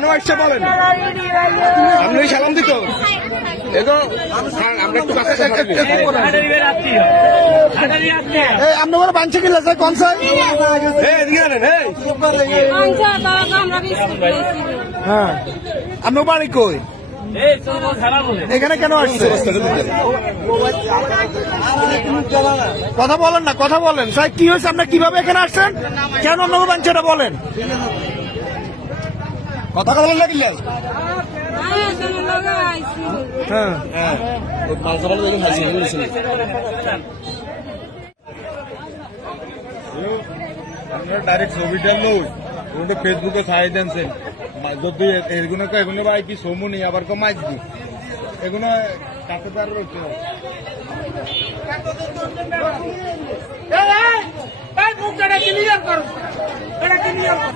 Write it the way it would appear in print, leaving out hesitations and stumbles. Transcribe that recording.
কেন আসছে বলেন? আপনি সালাম দিত আমরা একটু কাছে আপনি বলে বাঞ্ছে কি লাগছে কোন সাই? হ্যাঁ, আপনার বাড়ি কই? এখানে কেন আসছে? কথা বলেন না, কথা বলেন। সাহেব কি হয়েছে? আপনার কিভাবে এখানে আসছেন? কেন আপনার বাঞ্ছেটা বলেন? কথা বলেন লাগলেন। হ্যাঁ হ্যাঁ, আপনারা ডাইরেক্ট ছবিটা লোক ফেসবুকে ছাই দেনছেন যদি এগুলো এগুলো ভাই কি সমুনি আবার কো মাছ দি এগুলো কাছে তার রয়েছে ক্লিয়ার করো, এটা ক্লিয়ার করো।